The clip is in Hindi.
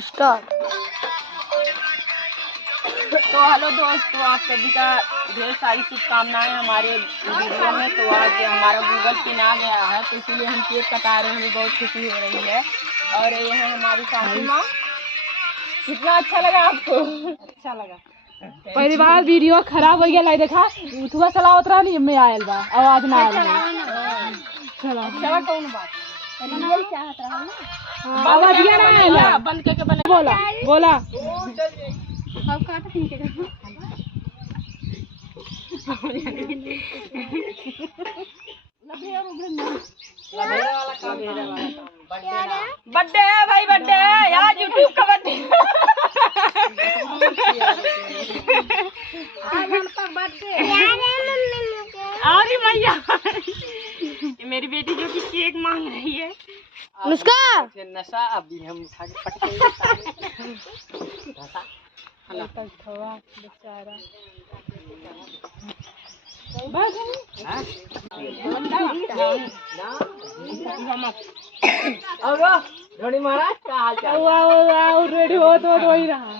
स्टार्ट। तो हेलो दोस्तों, आप सभी का ढेर सारी शुभकामनाएं हमारे वीडियो में। तो आज हमारा गूगल पिन आ गया है, तो इसीलिए हम केक कटा रहे हैं। हमें बहुत खुशी हो रही है। और ये है हमारी सासू माँ। कितना अच्छा लगा आपको? अच्छा लगा। पहली बार वीडियो खराब हो गया लाई देखा उठवा चला उतरा नहीं में आयल बा आवाज ना आयल चला चला कौन बात आवाज ये ना आयल बंद करके बना बोला बोला अब काट तीन के बर्थडे है भाई, बर्थडे है यार, यूट्यूब का बर्थडे। अरे मैया, मेरी बेटी जो कि केक मांग रही है। अनुष्का नशा अभी हम उठा के पटके बेचारा बस और धोनी महाराज का हाल चाल रेडी हो तो ही रहा